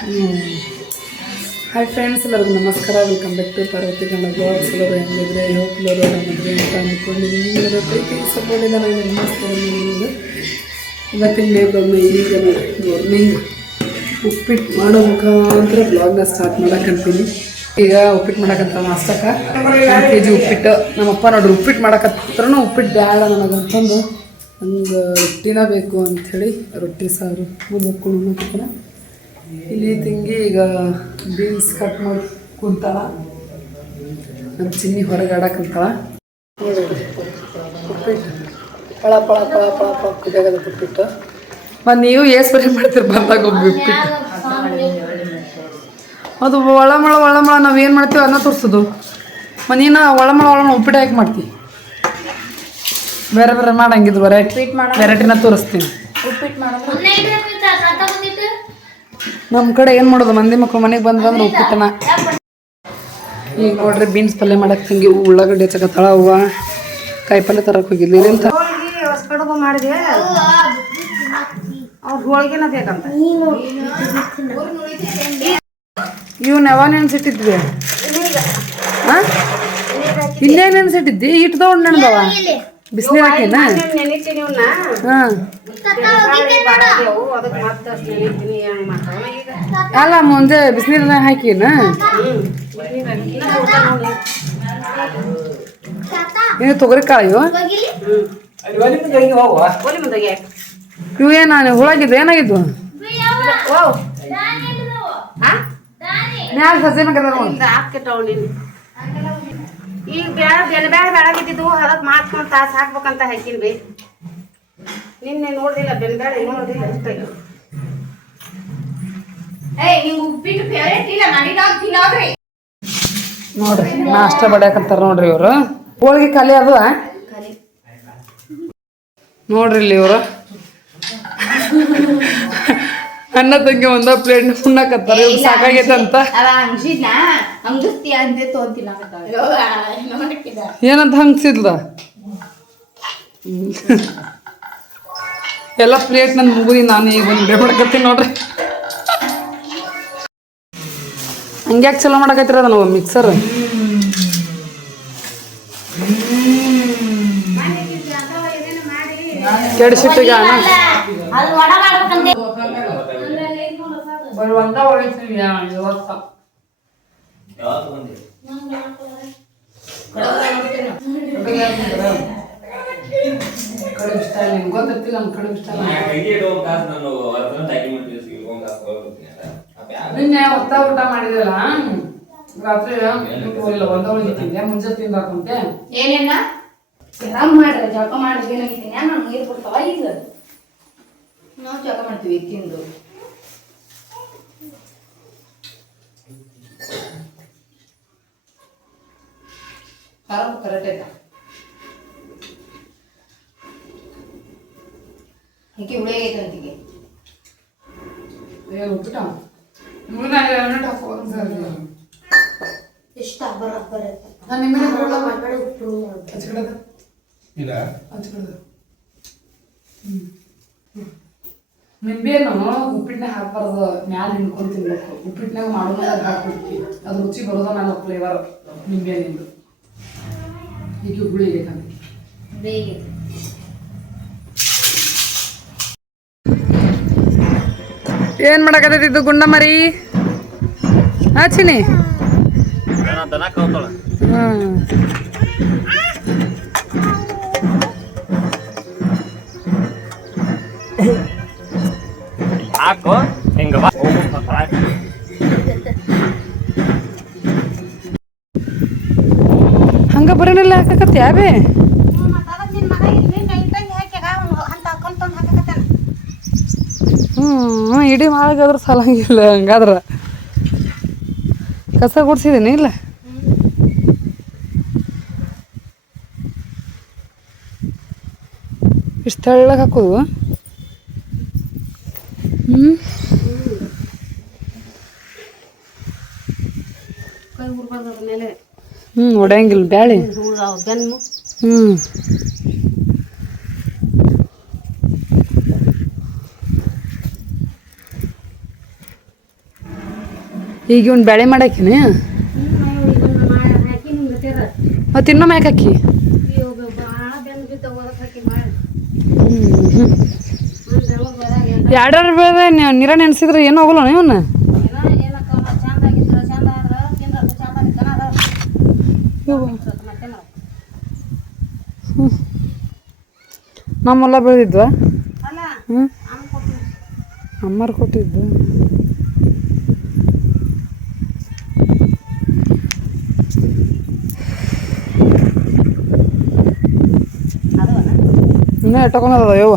Hi friends ಎಲ್ಲರಿಗೂ ನಮಸ್ಕಾರ. Welcome back to Parvati ಗಂಡ ಬ್ಲಾಗ್ಸ್ ಎಲ್ಲರೂ ಹೆಂಗಿದ್ರೆ ಹೋಗ್ಲರು ಆರಾಮಿದ್ರೆ ಅಂತ ಅಂದ್ಕೊಂಡು ನಿಮ್ಮೆಲ್ಲರ ಪ್ರೀತಿ ಸಪೋರ್ಟಿಂದ ನಾನು ನಮಸ್ಕಾರ ನಿಮಗೆ ಇವತ್ತಿನ ಡೇ ಬಂದು ಈಗ ಮಾರ್ನಿಂಗ್ ಉಪ್ಪಿಟ್ಟು ಮಾಡೋ ಮುಖಾಂತರ ಬ್ಲಾಗ್ನ ಸ್ಟಾರ್ಟ್ ಮಾಡೋಕ್ಕಂತೀನಿ ಈಗ ಉಪ್ಪಿಟ್ಟು ಮಾಡಕ್ಕಂತ ಮಾಸ್ತಕ ಒಂದು ಕೆ ಜಿ ಉಪ್ಪಿಟ್ಟು. ನಮ್ಮಪ್ಪ ನೋಡ್ರಿ, ಉಪ್ಪಿಟ್ಟು ಮಾಡಕತ್ರನು ಉಪ್ಪಿಟ್ಟು ಬೇಡ ನನಗಂತಂದು ಒಂದು ರೊಟ್ಟಿನ ಬೇಕು ಅಂಥೇಳಿ ರೊಟ್ಟಿ ಸಾರು. ಮುದ್ದಕ್ಕೂ ಉಣ್ಣೋದಕ್ಕೆ ಇಲ್ಲಿ ತಿಂಗಿ ಈಗ ಬೀನ್ಸ್ ಕಟ್ ಮಾಡಿ ಕುಂತಾಳ. ನಮ್ಮ ಚಿನ್ನಿ ಹೊರಗೆ ಉಪ್ಪಿಟ್ಟು ಪಳ ಪಳ ಪಳ ಪಳ ಪಳ ಕುದಿಯಾಗದ ಉಪ್ಪಿಟ್ಟು. ಮತ್ತು ನೀವು ಏಸ್ ಬರೀ ಮಾಡ್ತೀರಿ ಬಂದಾಗ ಒಬ್ಬ ಉಪ್ಪಿಟ್ಟು. ಅದು ಒಳಮಳ ಒಳಮಳ ನಾವು ಏನು ಮಾಡ್ತೀವಿ ಅನ್ನ ತೋರಿಸೋದು. ಮನೀನ ಒಳಮಳ ಒಳಮಳ ಉಪ್ಪಿಟ್ಟು ಯಾಕೆ ಮಾಡ್ತೀವಿ ಬೇರೆ ಬೇರೆ ಮಾಡಂಗಿದ್ದು ವೆರೈಟಿ ವೆರೈಟಿನ ತೋರಿಸ್ತೀನಿ. ನಮ್ಮ ಕಡೆ ಏನು ಮಾಡೋದು? ಮಂದಿ ಮಕ್ಕಳು ಮನೆಗೆ ಬಂದ್ರೆ ಉಪ್ಪಿಟ್ಟನ. ಈಗ ನೋಡ್ರಿ ಬೀನ್ಸ್ ಪಲ್ಯ ಮಾಡಕ್ಕೆ ಹಿಂಗೆ ಉಳ್ಳಾಗಡ್ಡಿ ಹಚ್ಚಕತ್ತಾಳ ಹೂವ ಕಾಯಿ ಪಲ್ಯ ತರಕ್ಕೆ ಹೋಗಿದ್ಲಿ. ಮಾಡಿದ್ವಿ ಅವ್ರ ಹೋಳಿಗೆನ ಬೇಕಂತ. ಇವ್ನ ಯಾವ ನೆನ್ಸಿಟ್ಟಿದ್ವಿ? ಇಲ್ಲೇ ನೆನ್ಸಿಟ್ಟಿದ್ದಿ? ತಗೊಂಡು ನೆನ್ದವ? ಬಿಸಿನೀರು ನೆನಿತೀನಿ ಹಾಂ. ಅದಕ್ಕೆ ನೆನಿತೀನಿ ಏನು ಈಗ. ಅಲ್ಲ ಮುಂದೆ ಬಿಸಿನೀರನ್ನ ಹಾಕಿನ ಇದು ತೊಗರಿ ಕಾಳು ಇವು? ಇವು ಏನ ಹುಳಾಗಿದ್ದು ಏನಾಗಿದ್ದು? ಮ್ಯಾಲ ಸಸಿನ ಇಲ್ಲ ಹಾಕ್ಕೆಟ್ಟವು ನೀನು. ಈಗ ಬ್ಯಾಡ ಬೆಲೆ ಬ್ಯಾಡ ಬಿದ್ದಿದ್ದು ಅದಕ್ಕೆ ಮಾಡ್ಕೊಂಡು ತಾಸು ಹಾಕ್ಬೇಕಂತ ಹಾಕಿನ್ ಬಿ ನಿನ್ನೆ ನೋಡ್ದಿಲ್ಲ ಬೆಲೆ ಬೇಡ ನೋಡಿಲ್ಲ ಅಷ್ಟೇ ನೋಡ್ರಿ ನಾಷ್ಟ ಬಡಿಯಾಕಂತಾರ ನೋಡ್ರಿ ಇವರು. ಹೋಳಿಗೆ ಖಾಲಿ ಅದು ನೋಡ್ರಿ ಇಲ್ಲಿ ಇವರು. ಅನ್ನ ತಂಗಿ ಒಂದ ಪ್ಲೇಟ್ ಉಣ್ಣಕತ್ತಾರ ಇವ್ರು ಅಂತ. ಏನಂತ ಹಂಗ್ಸಿದ್ಲ? ಎಲ್ಲ ಪ್ಲೇಟ್ ನನ್ನ ಮುಗುದಿ ನಾನು ಈಗ ಒಂದು ಮಾಡಕತ್ತೀನಿ ನೋಡ್ರಿ. ಹಂಗ್ಯಾಕೆ ಚಲೋ ಮಾಡಕತ್ತಿರ ಅದನ್ನ ಮಿಕ್ಸರ್ ಕೆಡಿಸಿಟ್ಟಿಗ ಕಡುಬು ನಿಮ್ಗೆ ನಮ್ಮ ಕಡುಬು ಇಷ್ಟ ಇಲ್ಲ ನಿನ್ನೆ ಹೊತ್ತ ಊಟ ಮಾಡಿದಲ್ಲ ರಾತ್ರಿ ಇಲ್ಲ ಒಂದ ಹೋಳಿಗೆ ತಿಂದೆ ಮುಂಜಾನೆ ತಿನ್ಬೇಕಂತೆ ಏನೇನ ಆರಾಮ್ ಮಾಡ್ರಿ ಜಳಕ ಮಾಡಿದ್ವಿ ಏನಾಗಿದ್ದೀನಿ ನಾನು ನೀರು ಬಿಡ್ತಾವ ಈಗ ನಾವು ಜಳಕ ಮಾಡ್ತೀವಿ ತಿಂದು ಖಾರ ಕರೆಕ್ಟ್ ಆಯ್ತಾ ಅಂಕಿ ಹುಳಿ ಆಗೈತಂತಿಗೆ ಏನು ಉಪ್ಪಿಟ ಮುಂದೆ ಎರಡು ಹಾಕೋ ಎಷ್ಟು ಅಬ್ಬರ ಅಬ್ಬರ ನಾನು ನಿಮ್ಮನೆ ಬರೋಲ್ಲ. ಹಚ್ಕಡದ ಇಲ್ಲ. ಹಚ್ಕಡದ ನಿಂಬೆನು ಉಪ್ಪಿಟ್ಟನಾಗ ಹಾಕ್ಬಾರ್ದು. ಮ್ಯಾಲ ಹಿಂಡ್ಕೊಂಡು ತಿನ್ಬೇಕು. ಉಪ್ಪಿಟ್ಟನಾಗ ಮಾಡೋದಾಗ ಹಾಕ್ಬಿಡ್ತೀವಿ ಅದು ರುಚಿ ಬರೋದ ನನ್ನ ಫ್ಲೇವರ್ ನಿಂಬೆನಿಂದು ಈಗ ಹುಳಿ ಆಗೈತೆ ಬೇಗ ಏನ್ ಮಾಡಕತ್ತೈತಿ ಗುಂಡ ಮರಿ? ಹಚ್ಚಿನಿ ಹ್ಮ್ ಹಾಕು ಹಿಂಗ ಬಾ ಹಂಗ ಬರೋನೆಲ್ಲ ಯಾವೇ ಹ್ಞೂ ಇಡೀ ಮಾಳಗಾದ್ರೆ ಸಲಂಗಿಲ್ಲ ಹಂಗಾದ್ರೆ. ಕಸ ಗುಡ್ಸಿದೀನಿ ಇಲ್ಲ? ಇಷ್ಟು ತೆಳ್ಳಗೆ ಹಾಕೋದು? ಹ್ಞೂ ಕೈ ಹ್ಞೂ ಒಡೆಯಂಗಿಲ್ಲ, ಬ್ಯಾಳಿ. ಹ್ಞೂ ಈಗ ಇವ್ನು ಬೆಳೆ ಮಾಡಾಕಿನಿ? ಮತ್ತೆ ಇನ್ನೊಮ್ಮೆ ಹಾಕಿ? ಎರಡರ ಬೆಳೆದ ನೀರ ನೆನೆಸಿದ್ರೆ ಏನು ಹೋಗಲ್ಲ ಇವನ್ನ ಏನೋ ಏನಕ್ಕ ಚಂದ ಆಗಿದ್ರ ಚಂದ ಆದ್ರ ತಿಂದ್ರ ಚಂದ ಆಗಿದ್ದನ ಅದ ಮತ್ತೆ ನಾವು ನಮ್ಮೆಲ್ಲ ಬೆಳೆದಿದ್ವಾ? ಹ್ಞೂ ಅಮ್ಮರು ಕೊಟ್ಟಿದ್ದು. ಇನ್ನೂ ಎಟ್ಟಕೊಂಡದ ಯವ್ವ?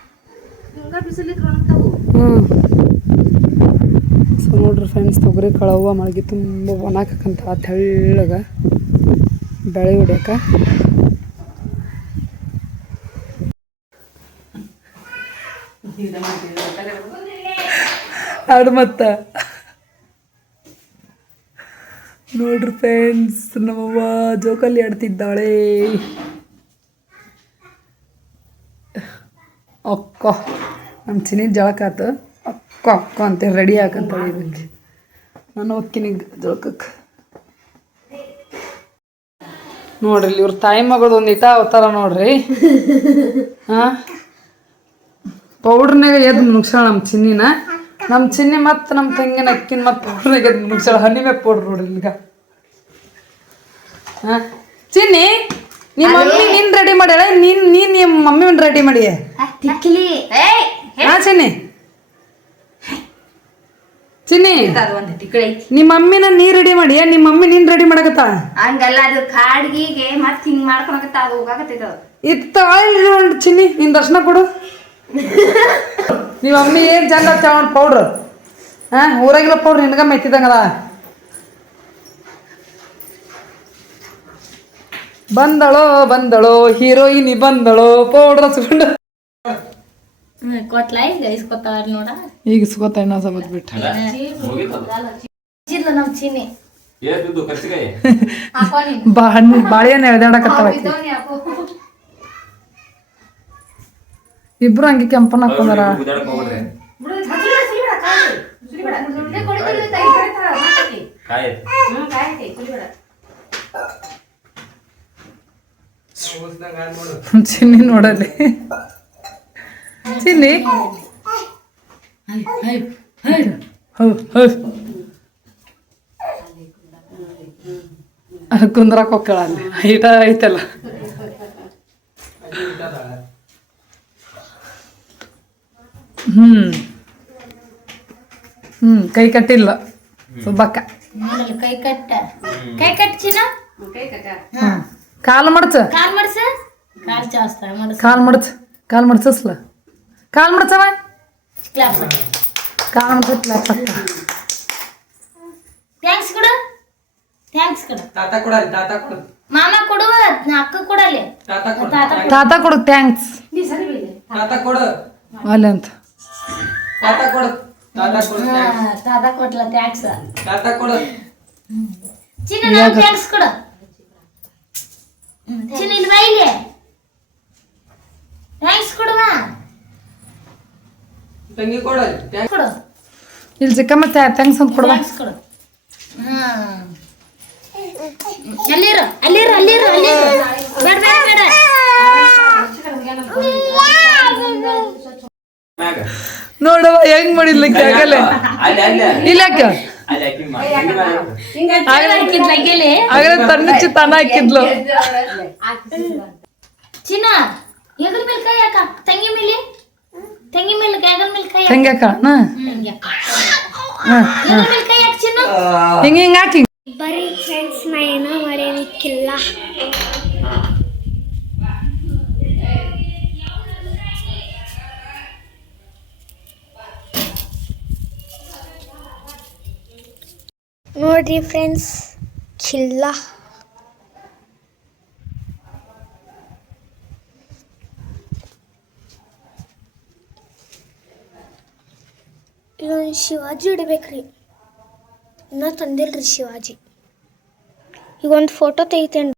ಸೊ ನೋಡ್ರಿ ಫ್ರೆಂಡ್ಸ್ ತೊಗರಿ, ಕಳವ ಮಳಗಿ ತುಂಬ ಒಣಾಕಂತ ತೆಳ್ಳಗ ಬೆಳೆ ಹೊಡ್ಯಾಕ. ಅದು ಮತ್ತ. ನೋಡ್ರಿ ಫ್ರೆಂಡ್ಸ್ ನಮ್ಮವ್ವ ಜೋಕಲ್ಲಿ ಆಡ್ತಿದ್ದಾಳೆ. ಅಕ್ಕ. ನಮ್ಮ ಚಿನ್ನಿನ ಜಳಕಾತು. ಅಕ್ಕ ಅಕ್ಕ ಅಂತ ರೆಡಿ ಹಾಕಂತಾಳೆ ಇದಕ್ಕೆ. ನಾನು ಒಕ್ಕಿನಿಗೆ ಜಳಕಕ್ಕೆ. ನೋಡ್ರಿ ಇವ್ರ ತಾಯಿ ಮಗದ ಒಂದು ಇತ ಅವತಾರ ನೋಡ್ರಿ. ಹಾಂ? ಪೌಡ್ರ್ನಾಗ ಎದ್ದು ಮುಗಿಸ್ಯಾಳ ನಮ್ಮ ಚಿನ್ನಿನ. ನಮ್ಮ ಚಿನ್ನಿ ಮತ್ತು ನಮ್ಮ ತಂಗಿನ ಅಕ್ಕಿನ ಮತ್ತು ಪೌಡ್ರ್ನಾಗ ಎದ್ದು ಮುಗಿಸ್ಯಾಳ ಮೇಲೆ ಪೌಡ್ರ್ ನೋಡ್ರಿ ಈಗ. ಹಾಂ? ಚಿನ್ನಿ ನಿಮ್ಮ ಮಮ್ಮಿ ನೀನು ರೆಡಿ ಮಾಡ್ಯಾಳ? ನೀನು ನೀನು ನಿಮ್ಮ ಮಮ್ಮಿ ರೆಡಿ ಮಾಡಿ ತಿಕ್ಲಿ. ಏಯ್! ಹಾ. ಚಿನ್ನಿ. ಚಿನ್ನಿ. ಅದು ಒಂದು ತಿಕ್ಕಳಿ ನಿಮ್ಮ ಮಮ್ಮಿನ ನೀ ರೆಡಿ ಮಾಡಿ. ನಿಮ್ಮ ಮಮ್ಮಿ ನೀನ್ ರೆಡಿ ಮಾಡಕತ್ತ? ಹಂಗಲ್ಲ ಅದು ಕಾಡ್ಗಿಗೆ ಮತ್ತೆ ಹಿಂಗ್ ಮಾಡ್ಕೊಳಕತ್ತ ಅದು ಹೋಗಾಕತ್ತೈತ ಅದು. ಇತ್ತ ಒಂದು ಚಿನ್ನಿ ನಿನ್ ದರ್ಶನ ಕೊಡು. ನಿಮ್ಮ ಮಮ್ಮಿ ಏನ್ ಚಂದ ಹಚ್ಚಾವ ಪೌಡ್ರ್ ಹಾ ಊರಾಗಿರೋ ಪೌಡ್ರ್ ನಿನಗ ಮೆತ್ತಿದಂಗದ ಬಂದಳೋ ಬಂದಳೋ ಹೀರೋಯಿನಿ ಬಂದಳೋ ಪೌಡ್ರ್ ಹಚ್ಕೊಂಡು. ಕೊಟ್ಲ? ಈಗ ಇಸ್ಕೊತಾರ ನೋಡ. ಈಗ ಸುಗತ ಎಣ್ಣ ಸಬತ್ ಬಿಟ್ಟ. ಚಿಲ್ಲ ನಮ್ ಚಿನ್ನಿ. ಏನಿದ್ದು ಕರ್ಸಿಕಾಯಿ ಹಾಕೋ ನೀನು. ಬಾ ಹಣ್ಣು ಬಾಳೆಹಣ್ಣು ಎಳ್ದಾಡಕತ್ತಾವ ಇಬ್ರು ಹಂಗೆ ಕೆಂಪನ ಹಾಕೊಂಡಾರ. ಚಿನ್ನಿ ನೋಡಲಿ ಚಿನ್ನಿ ಹೌ ಹೌ ಅಲ್ಲಿ ಕುಂದ್ರಕ್ಕೆ ಹೋಗ್ಕಳ ಅಲ್ಲಿ. ಹೈಟ ಐತಲ್ಲ. ಹ್ಮ್. ಹ್ಮ್ ಕೈ ಕಟ್ಟಿಲ್ಲ. ಸುಬ್ಬಕ್ಕ. ಕೈ ಕಟ್ಟ. ಕೈ ಕಟ್ ಚಿನ್ನ? ಕೈ ಕಾಲು ಹ್ಮ್ ಕಾಲು ಮಡ್ಚ? ಕಾಲ್ ಮಡ್ಚ. ಕಾಲ್ ಮಡ್ಸಸ್ಲ ಕಾಲ್ ಮಡ್ಚವ ಕ್ಲಾಪ್ ಕಾಲ್ ಮಡ್ಚ ಥ್ಯಾಂಕ್ಸ್ ಕೊಡು ಥ್ಯಾಂಕ್ಸ್ ಕೊಡು ತಾತ ಕೊಡಲಿ ತಾತ ಕೊಡು ಮಾಮ ಕೊಡುವ ಅಕ್ಕ ಕೊಡಲ್ಲಿ ತಾತ ಕೊಡು ತಾತ ತಾತ ಕೊಡು ಥ್ಯಾಂಕ್ಸ್ ನೀ ಸರಿ ಬೀಳಿ ತಾತ ಕೊಡು ಅಲ್ಲ ಅಂತ ತಾತ ಕೊಡು ತಾತ ಕೊಡು ಹಾ, ತಾತ ಕೊಟ್ಲ ಥ್ಯಾಂಕ್ಸ್ ತಾತ ಕೊಡು ಚಿನ್ನ ನಾವು ಥ್ಯಾಂಕ್ಸ್ ಕೊಡು ಹ್ಮ್, ಚಿನ್ನ ಇಲ್ಲಿ ಬಾ ಇಲ್ಲಿ ಥ್ಯಾಂಕ್ಸ್ ಕೊಡುವ ತಂಗಿ ಕೊಡು. ಕೊಡು. ಇಲ್ಲಿ ಚಿಕ್ಕಮ್ಮ ಥ್ಯಾಂಕ್ಸ್ ಅಂತ ಕೊಡುವ. ಥ್ಯಾಂಕ್ಸ್ ಕೊಡು. ಹಾ ಅಲ್ಲಿರು ಅಲ್ಲಿರು ಅಲ್ಲಿರು ಅಲ್ಲಿರು. ಬೇಡ ಬೇಡ ನೋಡವ ಹೆಂಗ್ ಮಾಡಿಲ್ಲ ಆಗಲ್ಲ ಅಲ್ಲಿ ಅಲ್ಲಿ ಇಲ್ಲ ಆಗಲೇ ತಣ್ಣಚ್ಚಿ ತನ ಹಾಕಿದ್ಲು. ಚಿನ್ನ ಹೆಗಲ ಮೇಲೆ ಕೈ ಹಾಕ. ತಂಗಿ ಮೇಲೆ. ತಂಗಿ ಮೇಲೆ ಹೆಗಲ ಮೇಲೆ ಕೈ ಕೈ ಹಾಕ್ ಚಿನ್ನು ಹಿಂಗ ಹಿಂಗ ಹಾಕಿ. ಬರೀ ಫ್ರೆಂಡ್ಸ್ ನಾ ಏನೋ ಕಿಲ್ಲ ನೋಡ್ರಿ ಫ್ರೆಂಡ್ಸ್ ಖಿಲ್ಲ ಇದೊಂದು ಶಿವಾಜಿ ರೀ ಇನ್ನೂ ತಂದಿಲ್ರಿ ಶಿವಾಜಿ. ಈಗ ಒಂದು ಫೋಟೋ ತೆಗಿತೇನೆ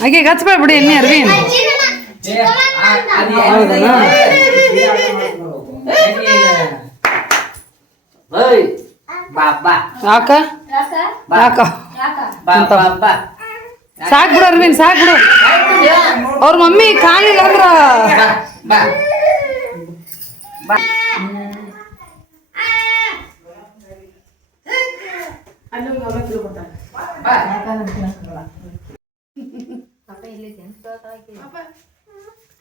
ಹಾಗೆ ಹಚ್ಬೇಡ ಬಿಡಿ ಎಣ್ಣೆ ಅರ್ವಿನ್ ಯಾಕ? ಯಾಕ? ಸಾಕ್ ಬಿಡು ಅರ್ವಿನ್ ಸಾಕ್ ಬಿಡು. ಅವ್ರ ಮಮ್ಮಿ ಕಾಲಿಲ್ಲ ಅಂದ್ರ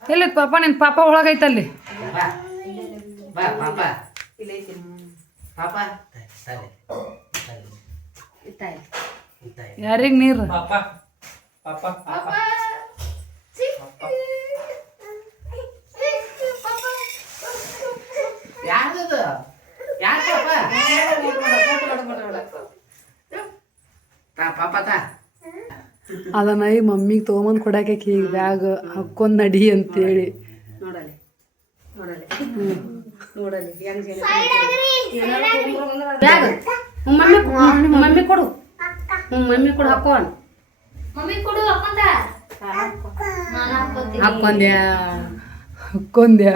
ಎಲ್ಲಿ ಪಾಪ? ನಿನ್ ಪಾಪ ಒಳಗೈತಲ್ಲಿ. ಬಾ ಬಾ ಪಾಪ ಪಾಪ ಸರಿ ಯಾರಿಗ್ ನೀರು ಪಾಪ. ಪಾಪ ಪಾಪ ಯಾರ್ದದು? ಯಾರ್ ಪಾಪ ಪಾಪ ತಾ. ಅದನ್ನ ಈ ಮಮ್ಮಿಗೆ ತೊಗೊಂಬಂದು ಕೊಡಕ್ಕೆ ಈಗ ಬ್ಯಾಗ್ ಹಾಕೊಂಡ್ ನಡಿ ಅಂತೇಳಿ. ನೋಡಲಿ ನೋಡಲಿ. ನೋಡಲಿ ಹೆಂಗ್ ಬ್ಯಾಗ್ ಮಮ್ಮಿ ಮಮ್ಮಿ ಕೊಡು. ಹ್ಞೂ ಮಮ್ಮಿ ಕೊಡು ಹಾಕೋನ್ ಮಮ್ಮಿ ಕೊಡು ಅಪ್ಪಂದ ನಾನು ಹಾಕೋತೀನಿ ಹಾಕೊಂಡ್ಯಾ ಹಾಕೊಂದ್ಯಾ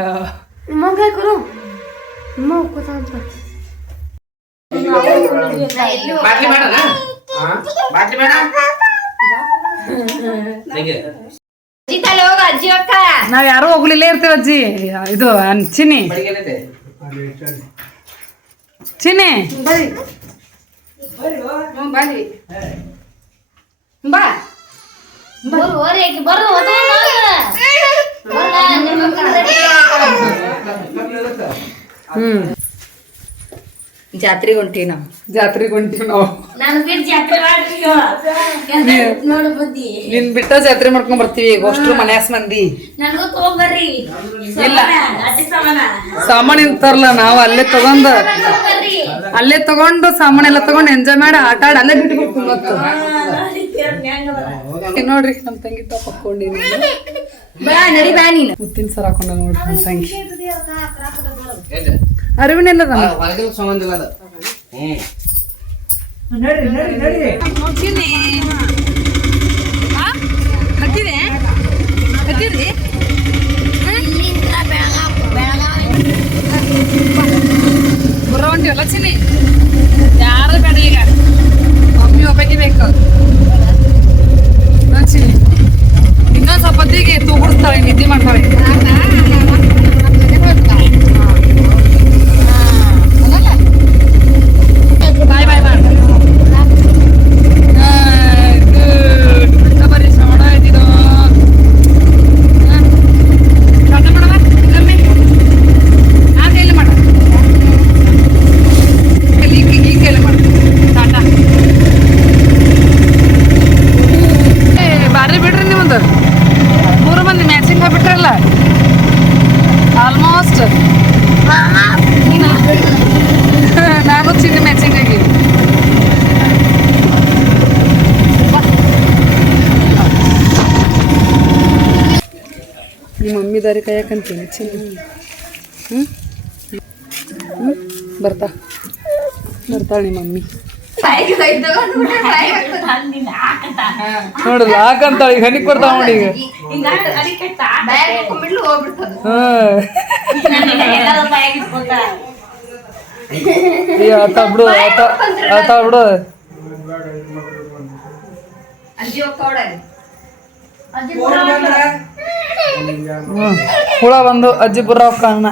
ಮಗ ಕೊಡು. ನಾವ್ ಯಾರು ಹೋಗ್ಲಿಲ್ಲ ಇರ್ತೇವ ಅಜ್ಜಿ. ಇದು ಅನ್- ಚಿನ್ನಿ? ಚಿನ್ನಿ. ಬರ್ರಿ ಹ್ಞೂ ಬರ್ರಿ ಬಾ. ಬರು ಬರು ಒದ ನಿಮ್ಮ ಮಕ್ಕಳು ready ಹ್ಮ್. ಜಾತ್ರೆಗೆ ಹೊಂಟೀವಿ ನಾವು. ಜಾತ್ರೆಗೆ ಹೊಂಟಿವಿ ನಾವು. ನಾನು ಬಿಟ್ಟು ಜಾತ್ರೆ ಮಾಡ್ರಿ ನೋಡು ಬುದ್ಧಿ. ನಿನ್ ಬಿಟ್ಟ ಜಾತ್ರೆ ಮಾಡ್ಕೊಂಡ್ ಬರ್ತೀವಿ ಈಗ ಅಷ್ಟ್ರು ಮನ್ಯಾಸ್ ಮಂದಿ. ಇಲ್ಲ. ಸಮಾನ ತರಲ್ಲ ನಾವು ಅಲ್ಲೇ ತಗೊಂಡ್ ಅಲ್ಲೇ ತಗೊಂಡು ಸಾಮಾನ್ ಎಲ್ಲ ತಗೊಂಡ್ ಎಂಜಾಯ್ ಮಾಡಿ ಆಟ ಆಡಿ ಅಲ್ಲೇ ಬಿಟ್ಟು ಬರ್ತೀವಿ ಮತ್ತೆ. ಈಗ ನೋಡ್ರಿ ನಮ್ ತಂಗಿ ಹಾಕೊಂಡಿನಿ ಬಾ ನಡಿ ಬಾ ನೀನು. ಮುತ್ತಿನ ಸರ ಹಾಕೊಂಡ ನೋಡ್ರಿ ನಮ್ ತಂಗಿ. ಎಲ್ಲಿ? ಅರಿವಿನ ಎಲ್ಲದ ಆ, ಹೊರಗಿನ ಸಂಬಂಧ ಇಲ್ಲ ಅದು. ಹ್ಮ್. ಹತ್ತಿದೆ ಬರೋ ಹೊಂಟಿವಲ್ಲ ಚಿನ್ನಿ ಯಾರು ಬೇಡ ಈಗ ಮಮ್ಮಿ ಒಬ್ಬಾಕಿ ಬೇಕು ಹಾ, ಚಿನ್ನಿ ಇನ್ನೊಂದ್ ಸ್ವಲ್ಪ ಹೊತ್ತಿಗೆ ತೂಗುಡಿಸ್ತಾಳೆ ನಿದ್ದೆ ಮಾಡ್ತಾಳೆ ಬಾಯ್ ಬಾಯ್ ಬಾಯ್ ಗುಡ್ ಬರೀ ಶ್ರವಣ ಇದ್ದಿದ್ದು ಟಾಟ ಮಾಡವ ಇನ್ನೊಮ್ಮೆ ಆ ಕೈಲಿ ಮಾಡ ಈ ಕೈ- ಈ ಕೈಲಿ ಮಾಡ ಟಾಟ ಏ ಬಾರಿ ಬಿಡ್ರಿ ನಿಮ್ದು ಮೂರು ಮಂದಿ ಮ್ಯಾಚಿಂಗ್ ಆಗ್ಬಿಟ್ರಲ್ಲ ಆಲ್ಮೋಸ್ಟ್ ನಾನು ಚಿನ್ನ ಮ್ಯಾಚಿಂಗ್ ಆಗಿ. ನಿಮ್ಮ ಮಮ್ಮಿ ದಾರಿ ಕಾಯಕಂತೀನಿ ಚಿನ್ನ. ಹ್ಞೂ ಬರ್ತಾ. ಬರ್ತಾಳೆ ನಿಮ್ಮ ಮಮ್ಮಿ. ನೋಡಲ್ಲ ಹಾಕಂತಾಳೆ. ಈಗ ಹನಿ ಕೊಡ್ತಾವ ನೋಡಿ ಈಗ ಆತ ಬಿಡು ಆತ ಆತ ಬಿಡು. ಹ್ಮ್. ಹುಳ ಬಂದು ಅಜ್ಜಿ ಬುರ್ರ ಕಣ್ಣ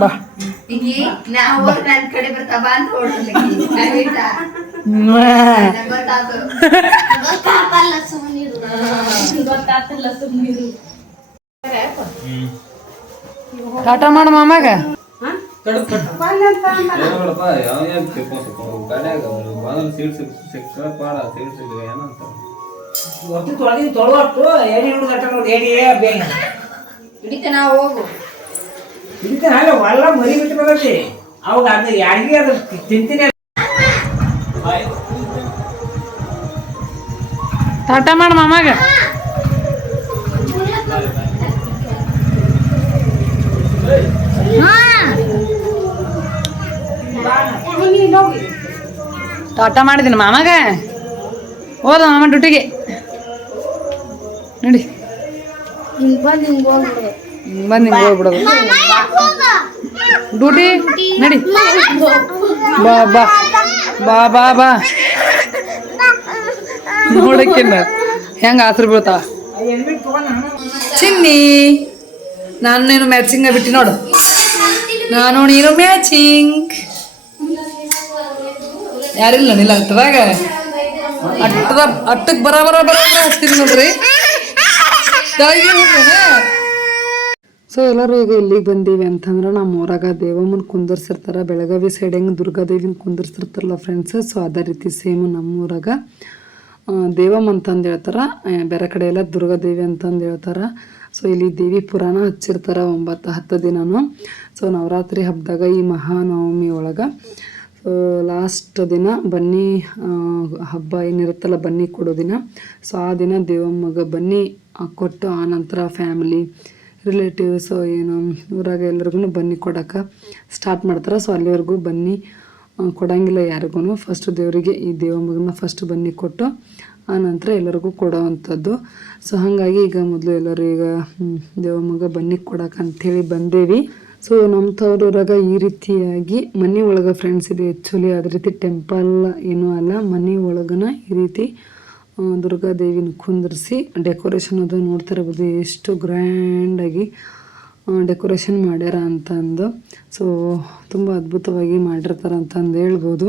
ಬಾ. ಟಾಟಾ ಮಾಡು ಮಾಮಾಗ. ಹೊತ್ತಿ ಯಾವ ಯಾವ ಏನಿ ಹಿಡಿದು ಅಟ್ಟ ನೋಡಿ ಏನಿ ಬೇಗ ಹಿಡಿತೇನ ಹೋಗು. ಇದಕ್ಕೆ ಅಲ್ಲ ಮರಿ ಬಿಟ್ಟು ಬರತ್ತೆ ಅವಾಗ ಅದು ಯಾರಿಗೆ ಅದು ತಿಂತೀನಿ ಟಾಟಾ ಮಾಡು ಮಾಮಾಗ. ಟಾಟಾ ಮಾಡಿದ್ದೀನಿ ಮಾಮಾಗ. ಹೋದ ಮಾಮ ಡ್ಯೂಟಿಗೆ. ನೋಡಿ. ಹಿಂಗ್ ಬಂದು ಹಿಂಗ್ ಹೋಗ್ಬಿಡು. ಬಂದು ಹಿಂಗೆ ಹೋಗ್ಬಿಡೋದು ಡ್ಯೂಟಿ? ನಡಿ. ಬಾ ಬಾ. ಬಾ ಬಾ ಬಾ. ನೋಡಕ್ಕಿನ್ನ ಹೆಂಗ ಆಸರು ಬೀಳ್ತಾವ? ಚಿನ್ನಿ ನಾನು ನೀನು ಮ್ಯಾಚಿಂಗ್ ಬಿಟ್ಟು ನೋಡು. ನಾನು ನೀನು ಮ್ಯಾಚಿಂಗ್ ಯಾರಿಲ್ಲ ನಿಲ್ಲ ಹತ್ತದಾಗ? ಅಟ್ಟದ ಅಟ್ಟಕ್ಕೆ ಬರ ಬರ ಬರ ಹಚ್ತೀನಿ ನೋಡ್ರಿ. ಸೊ ಎಲ್ಲರೂ ಈಗ ಇಲ್ಲಿಗೆ ಬಂದೀವಿ ಅಂತಂದ್ರೆ ನಮ್ಮ ಊರಾಗ ದೇವಮ್ಮನ ಕುಂದರ್ಸಿರ್ತಾರೆ, ಬೆಳಗಾವಿ ಸೈಡ್ ಹೆಂಗೆ ದುರ್ಗಾದೇವಿನ ಕುಂದರ್ಸಿರ್ತಾರಲ್ಲ ಫ್ರೆಂಡ್ಸ್ ಸೊ ಅದೇ ರೀತಿ ಸೇಮ್ ನಮ್ಮ ಊರಾಗ ದೇವಮ್ಮ ಅಂತಂದು ಹೇಳ್ತಾರೆ ಬೇರೆ ಕಡೆ ಎಲ್ಲ ದುರ್ಗಾದೇವಿ ಅಂತಂದು ಹೇಳ್ತಾರೆ. ಸೊ ಇಲ್ಲಿ ದೇವಿ ಪುರಾಣ ಹಚ್ಚಿರ್ತಾರೆ ಒಂಬತ್ತು ಹತ್ತು ದಿನಾನು. ಸೊ ನವರಾತ್ರಿ ಹಬ್ಬದಾಗ ಈ ಮಹಾನವಮಿ ಒಳಗೆ ಸೊ ಲಾಸ್ಟ್ ದಿನ ಬನ್ನಿ ಹಬ್ಬ ಏನಿರುತ್ತಲ್ಲ ಬನ್ನಿ ಕೊಡೋ ದಿನ. ಸೊ ಆ ದಿನ ದೇವಮ್ಮಗ ಬನ್ನಿ ಕೊಟ್ಟು ಆ ನಂತರ ಫ್ಯಾಮಿಲಿ ರಿಲೇಟಿವ್ಸ್ ಏನು ಊರಾಗ ಎಲ್ರಿಗೂ ಬನ್ನಿ ಕೊಡೋಕೆ ಸ್ಟಾರ್ಟ್ ಮಾಡ್ತಾರೆ. ಸೊ ಅಲ್ಲಿವರೆಗೂ ಬನ್ನಿ. ಕೊಡೋಂಗಿಲ್ಲ ಯಾರಿಗೂ ಫಸ್ಟ್ ದೇವರಿಗೆ ಈ ದೇವಮ್ಮಗನ್ನ ಫಸ್ಟ್ ಬನ್ನಿ ಕೊಟ್ಟು, ಆ ನಂತರ ಎಲ್ಲರಿಗೂ ಕೊಡೋವಂಥದ್ದು. ಸೊ ಹಾಗಾಗಿ ಈಗ ಮೊದಲು ಎಲ್ಲರೂ ಈಗ ದೇವ ದೇವಮ್ಮಗ ಬನ್ನಿ ಕೊಡಕ್ಕೆ ಅಂಥೇಳಿ ಬಂದೇವಿ. ಸೊ ನಮ್ಮ ತವರೂರಾಗ ಈ ರೀತಿಯಾಗಿ ಮನೆ ಒಳಗೆ ಫ್ರೆಂಡ್ಸ್ ಇದೆ. ಆ್ಯಕ್ಚುಲಿ ಅದೇ ರೀತಿ ಟೆಂಪಲ್ ಏನೂ ಅಲ್ಲ. ಮನೆ ಒಳಗನ ಈ ರೀತಿ ದುರ್ಗಾದೇವಿನ ಕುಂದರ್ಸಿ ಡೆಕೋರೇಷನ್ ಅದು ನೋಡ್ತಾ ಇರ್ಬೋದು ಎಷ್ಟು ಗ್ರ್ಯಾಂಡಾಗಿ ಡೆಕೋರೇಷನ್ ಮಾಡ್ಯಾರ ಅಂತಂದು. ಸೊ ತುಂಬ ಅದ್ಭುತವಾಗಿ ಮಾಡಿರ್ತಾರೆ ಅಂತಂದು ಹೇಳ್ಬೋದು.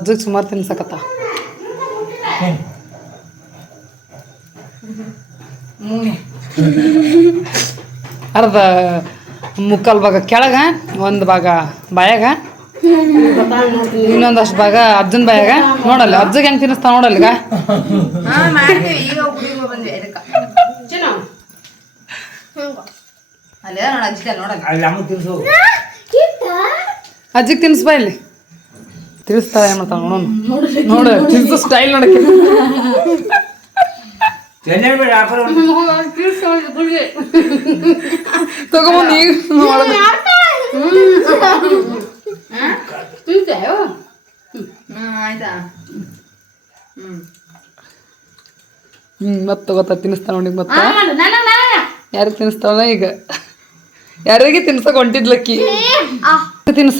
ಅಜ್ಜಿಗೆ ಸುಮಾರು ತಿನ್ಸಕತ್ತ? ಅರ್ಧ ಮುಕ್ಕಾಲು ಭಾಗ ಕೆಳಗ ಒಂದು ಭಾಗ ಬಾಯಾಗ ಇನ್ನೊಂದಷ್ಟು ಭಾಗ ಅಜ್ಜನ ಬಾಯಾಗ. ನೋಡಲ್ಲ ಅರ್ಜುಗೆ ಹೆಂಗೆ ತಿನ್ನಿಸ್ತಾ ನೋಡಲ್ಲ ಅಜ್ಜಿಗೆ ತಿನ್ಸ್ಬಾ ಇಲ್ಲಿ. ತಿಳಿಸ್ತಾಳೆ ಏನು ಮಾಡ್ತಾಳೆ ನೋಡೋಣ ನೋಡು. ತಿನ್ಸು ಸ್ಟೈಲ್ ನೋಡಕ್ಕೆ ತಗೊಂಬಂದು ಈಗ ಹ್ಮ್ ಆಯ್ತಾ? ಹ್ಞೂ ಮತ್ತೆ ನೋಡಿ ಮತ್ತೆ. ಯಾರಿಗೆ ತಿನ್ನಿಸ್ತಾಳ ಈಗ? ಯಾರಿಗೆ ತಿನ್ಸಕ್ ಹೊಂಟಿದ್ಲಕ್ಕಿ? ತಿನ್ಸ.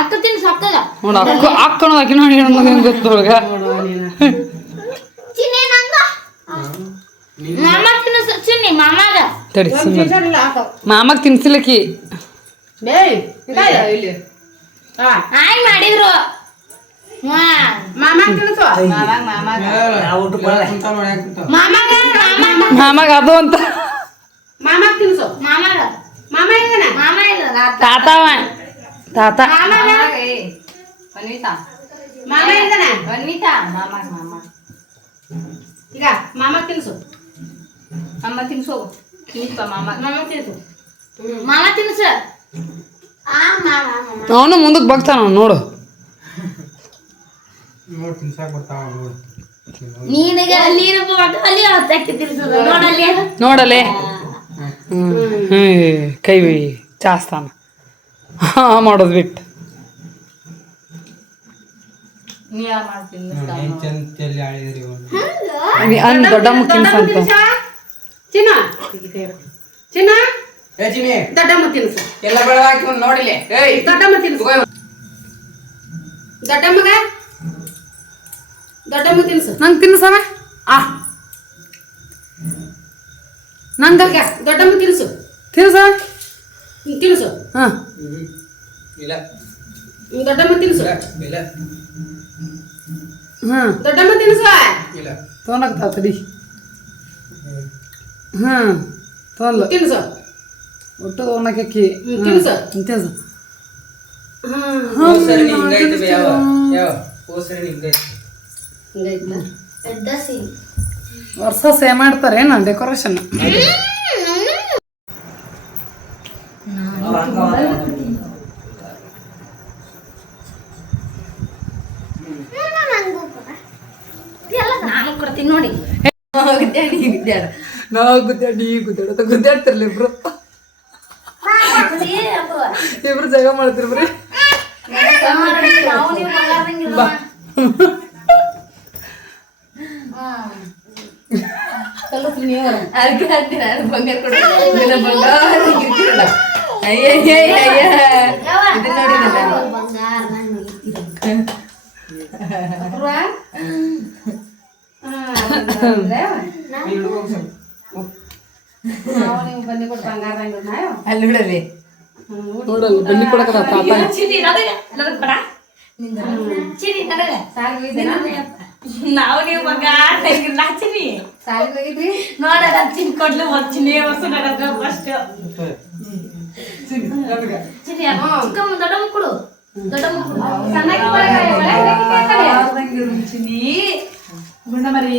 ಅಕ್ಕ ತಿನ್ ಸಾಕ್ತದ ನೋಡ ಅಕ್ಕ ಅಕ್ಕನ ಅಕ್ಕಿ ನೋಡಿ ಹೆಂಗ್ ಗೊತ್ತೊಳಗ ಚಿನ್ನಿ ನಂಗ ಮಾಮ ತಿನ್ಸ್ ಚಿನ್ನಿ ಮಾಮಾಗ. ತಡಿ ಸುಮ್ಮನೆ ಮಾಮಗ್ ತಿನ್ಸಿಲಕ್ಕಿ ಆಯ್ ಮಾಡಿದ್ರು. ಮಾಮಾಗ ಮಾಮಾಗ ಮಾಮಾಗ. ಮಾಮ ಮಾಮಾಗ ಅದು ಅಂತ. ಮಾಮ ತಿನ್ಸು ಮಾಮಾಗ. ಮಾಮ ಇಲ್ಲ ತಾತವ. ತಾತ. ಮಾಮ ಇದ್ದಾನೆ? ಮಾಮ ಮಾಮ. ಈಗ ಮಾಮ ತಿನ್ಸು. ಅಮ್ಮ ತಿನ್ಸು. ಮಾಮ. ತಿನ್ಸು. ಮಾಮ ತಿನ್ಸ. ಅವನು ಮುಂದಕ್ಕೆ ಬಗ್ತಾನ ಅವ್ನು ನೋಡು. ನೀನಿಗೆ ಅಲ್ಲಿ ಇರ್ಬೋದು ಅಲ್ಲಿ ಹೊತ್ತಕ್ಕೆ ತಿನ್ಸೋದು. ನೋಡಲ್ಲಿ. ನೋಡಲೆ. ಹ್ಮ್ ಹ್ಮ್ ಕೈ ಚಾಸ್ತಾನ. ಹಾ ಮಾಡೋದು ಬಿಟ್ಟು ಅನ್ ದೊಡ್ಡಮ್ಮ ತಿನ್ಸ ಚಿನ್ನ? ಚಿನ್ನ? ಎಲ್ಲ ಬೆಳಗಾಕಿ ಒಂದು ನೋಡಿಲೆ. ಏಯ್. ದೊಡ್ಡಮ್ಮ ತಿನ್ಸು. ದೊಡ್ಡಮ್ಮಗ ದೊಡ್ಡಮ್ಮ ತಿನ್ಸು. ನಂಗೆ ತಿನ್ಸವ? ಆ. ನಂಗ ತಿನ್ಸು ಹಾ ಇಲ್ಲ ಹ್ಮ್, ದೊಡ್ಡಮ್ಮ ತಿನ್ಸು ಇಲ್ಲ ಹಾ ದೊಡ್ಡಮ್ಮ ತಿನ್ಸು ಇಲ್ಲ ತೊಗೊಂಡಾಗ್ತಾವ ತಡಿ ಹಾ ತೊಗೊಲ್ಲ ತಿನ್ಸು ಒಟ್ಟು ತೊಗೊಂಡಾಕಿ ಹ್ಮ್, ತಿನ್ಸು. ತಿನ್ಸ ಹೋಸರಿ ಹಿಂಗೈತೆ ಬೇ ಯಾವ ಯಾವ ಹೋಸರಿ ಹಿಂಗೈತೆ ಹಿಂಗೈತ್ಲ? ವರ್ಷ ಸೇವ್ ಮಾಡ್ತಾರೇನ ಡೆಕೋರೇಷನ್ ನಾನು ಕೊಡ್ತೀನಿ ನೋಡಿ ನಾವು ಗುದ್ದಾಡಿ ಗುದ್ದಾಡ ಗುದ್ದಾಡ್ತಿರ್ಲಿ ಇಬ್ರು ಇಬ್ರು ಜಾಗ ಮಾಡ್ತಿರ್ ಬರೀ ನಾವು ನೀವು ಬಂಗಾರದಂಗಿಲ್ಲ ಅದಕ್ಕೆ ಅಂತೀನಿ ನಾನು ಬಂಗಾರ ಅಲ್ಲಿ ನೋಡಲ್ಲ ಬನ್ನಿ ಕೊಡಕದ ತಾತ? ನಾವು ನೀವು ಬಂಗಾರ ತೆಗಿಲ್ಲ ಚಿರಿ ಸಾಲಿಗೆ ಹೋಗಿದ್ರಿ ನೋಡ ನಾನು ಚಿನ್ ಕೊಡ್ಲು ವಸ್ತು ನನಗೆ ಫಸ್ಟ್ ಚಿರಿ ಚಿಕ್ಕಮ್ಮ ದೊಡ್ಡಮ್ಮ ಕೊಡು. ದೊಡ್ಡಮ್ಮ ಗುಂಡ ಮರಿ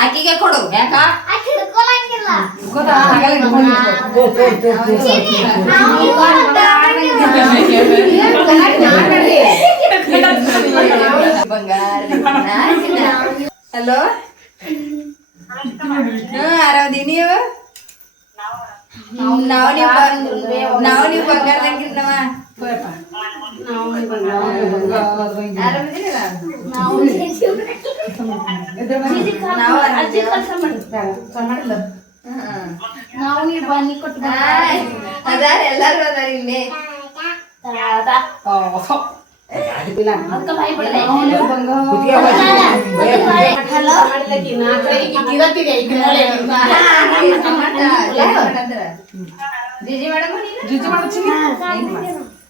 ಆಕಿಗೆ ಕೊಡು. ಯಾಕ. ಹಲೋ? ಆರಾಮದಿ ನೀವು? ನಾವು ನೀವು ನಾವು ನೀವು ಬಂಗಾರದಂಗಿರ್ನವ ನಾವು ನೀವು ಬಂಗಾರ ಆರಾಮದಿರಲ್ಲ ನಾವು ಅಜ್ಜಿ ಕೆಲಸ ಮಾಡಿಲ್ಲ ನಾವು ನೀವು ಬನ್ನಿ ಕೊಟ್ಟು ಅದಾರ ಎಲ್ಲಾರು ಅದಾರ ಇಲ್ಲೇ ಅದಕ್ಕೆ ಭಯ ಬಿಡಲ್ಲ ಜಿಜಿ ಮೇಡಮ್ ಜಿಜಿ ಮಾಡ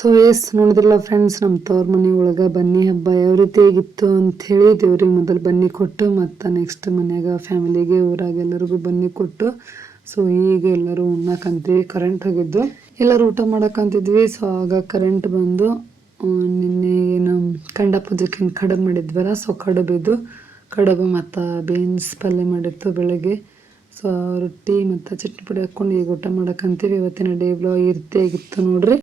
ಸೊ ಎಸ್, ನೋಡಿದ್ರಲ್ಲ ಫ್ರೆಂಡ್ಸ್ ನಮ್ಮ ತವ್ರ ಮನೆ ಒಳಗೆ ಬನ್ನಿ ಹಬ್ಬ ಯಾವ ರೀತಿ ಆಗಿತ್ತು ಅಂಥೇಳಿ ದೇವ್ರಿಗೆ ಮೊದಲು ಬನ್ನಿ ಕೊಟ್ಟು ಮತ್ತು ನೆಕ್ಸ್ಟ್ ಮನೆಯಾಗ ಫ್ಯಾಮಿಲಿಗೆ ಊರಾಗ ಎಲ್ಲರಿಗೂ ಬನ್ನಿ ಕೊಟ್ಟು, ಸೊ ಈಗ ಎಲ್ಲರೂ ಉಣ್ಣಾಕಂತೀವಿ ಕರೆಂಟ್ ಹೋಗಿದ್ದು. ಎಲ್ಲರೂ ಊಟ ಮಾಡೋಕ್ಕಂತಿದ್ವಿ ಸೊ ಆಗ ಕರೆಂಟ್ ಬಂದು ನಿನ್ನೆ ಏನು ಕಂಡ ಪೂಜೆಗೆ ಕಡಬು ಮಾಡಿದ್ವಲ್ಲ, ಸೊ ಕಡಬಿದ್ದು ಕಡಬು ಮತ್ತು ಬೀನ್ಸ್ ಪಲ್ಯ ಮಾಡಿತ್ತು ಬೆಳಗ್ಗೆ. ಸೊ ರೊಟ್ಟಿ ಮತ್ತು ಚಟ್ನಿ ಪುಡಿ ಹಾಕ್ಕೊಂಡು ಈಗ ಊಟ ಮಾಡೋಕ್ಕಂತೀವಿ ಇವತ್ತಿನ ಡೇ ಬ್ಲಾಗ್ ಈ ರೀತಿ ಆಗಿತ್ತು ನೋಡ್ರಿ.